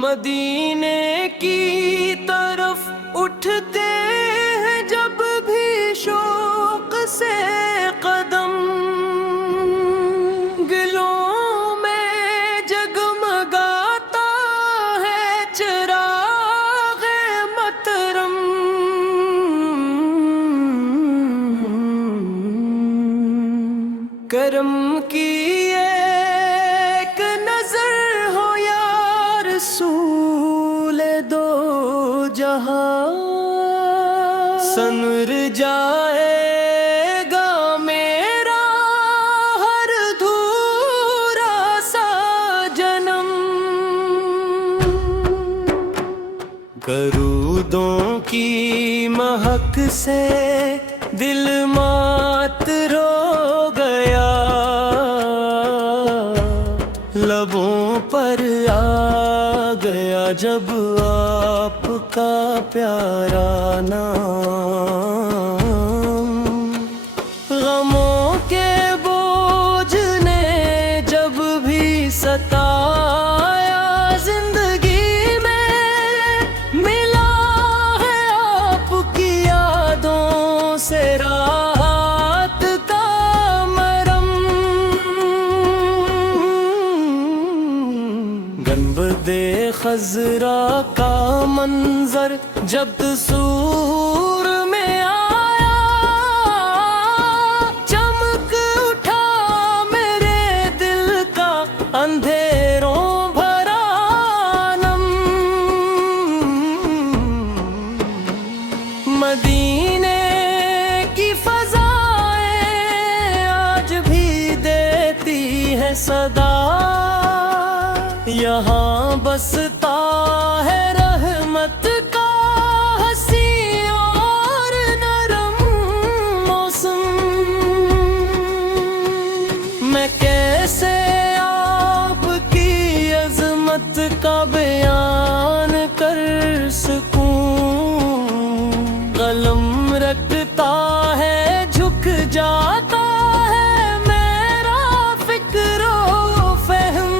मदीने की तरफ उठते हैं जब भी शौक से कदम, दिलों में जगमगाता है चिराग़ मतरम। करम की एक नजर हो या रसूल दो जहां, सनर जाएगा मेरा हर धूरा सा जन्म। करूदों की महक से दिल मात रो गया, लबों पर आ गया जब आपका प्यारा नाम। गमों के बोझ ने जब भी सताया जिंदगी में, मिला है आपकी यादों से राहत का मरहम। गंबदे खजरा का मंजर जब तसूर में आया, चमक उठा मेरे दिल का अंधेरों भरा आलम। मदीने की फज़ाएं आज भी देती है सदा, यहाँ बसता है रहमत का हंसी और नरम मौसम। मैं कैसे आपकी अज़मत का बयान कर सकूं, कलम रखता है झुक जाता है मेरा फिक्रो फहम।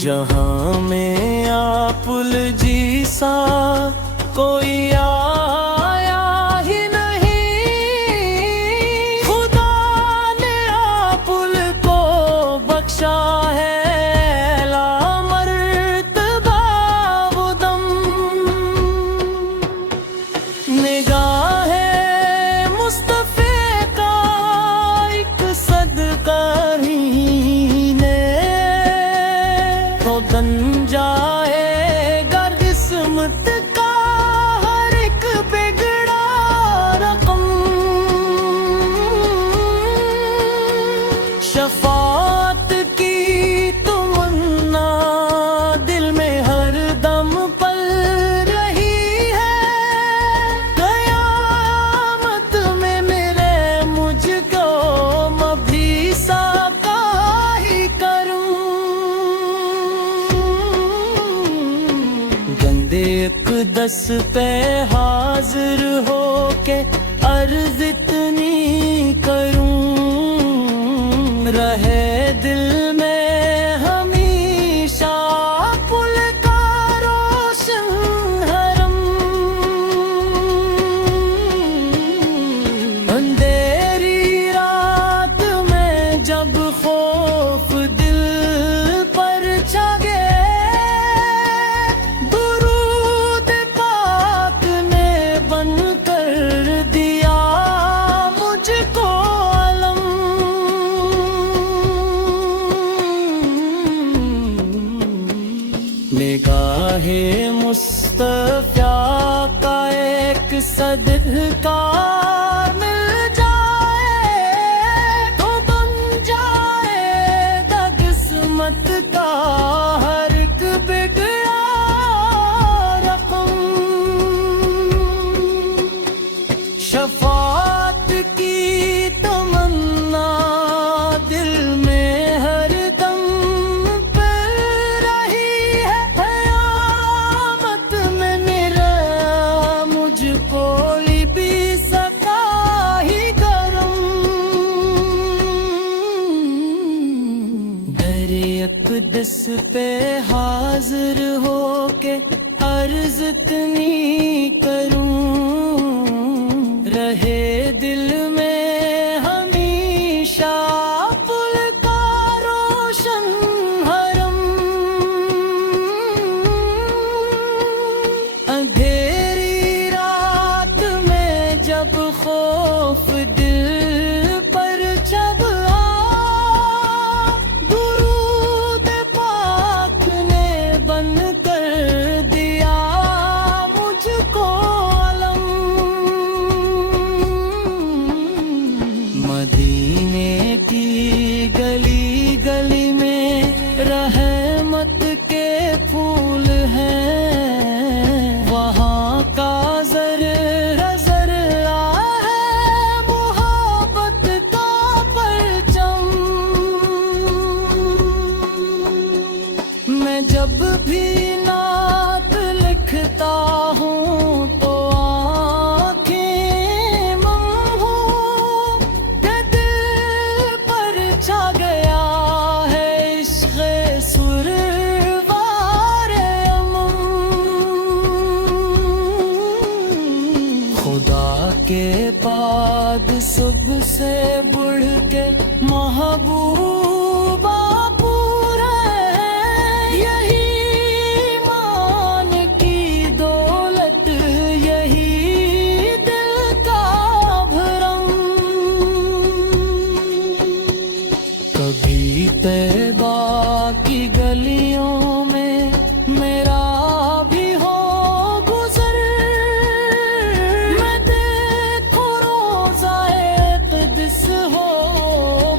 जहाँ में आपुल जी सा कोई आया ही नहीं, खुदा ने आपुल को बख्शा है लामर्तबा वो दम। निगाहे मुस्तफ़े का एक सदका ही ने तो बन जाएगा किस्मत का हर एक बिगड़ा रकम। शफाअत की तमन्ना दिल में हर दम पल रही है, क़यामत में मिले मुझको मभी सा काहे करूं। गंदे इक़दस पे हाजिर हो के अर्ज़ इतनी करूं, रहे दिल में हमेशा पुल का रोशन हरम। अंधेरी रात में जब खौफ दिल पर छागे, दुरूद पाक ने बन कर दिया मुझको अलम। निगाहे मुस्तफ़ा का एक सदका मिल जाए तो बन जाएगा किस्मत का हर एक बिगड़ा रकम। शफाअत की तमन्ना दिल में हर दम पर रही है, क़यामत में मेरा मुझको भी सका इस पे हाजिर होके अर्ज इतनी करूं, रहे दिल में हमेशा पुल का रोशन हरम। अंधेरी रात में जब खौफ दिल पर जब दुरूद पाक ने बन कर दिया मुझको अलम। मदीने की गली गली में रहमत के फूल हैं, वहाँ का जर्रा जर्रा है मोहब्बत का परचम। मैं जब भी नात लिखता हूँ तो आँखें मम के दिल पर छा गया है इश्क़े सुरवार अमम। खुदा के बाद सुबह से बढ़ के महबूबा पूरा है, यही ईमान की दौलत, यही दिल का भरम। कभी तैबा की गलियों में मेरा भी हो गुज़र, मैं देखूं रोज़ाए क़ुद्स हो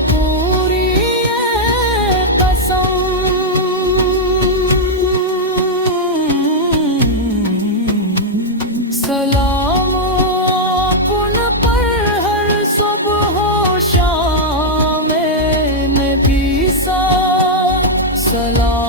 पूरी ये कसम। सलाम उन पर हर सुबह हो शाम नबी सा सलाम।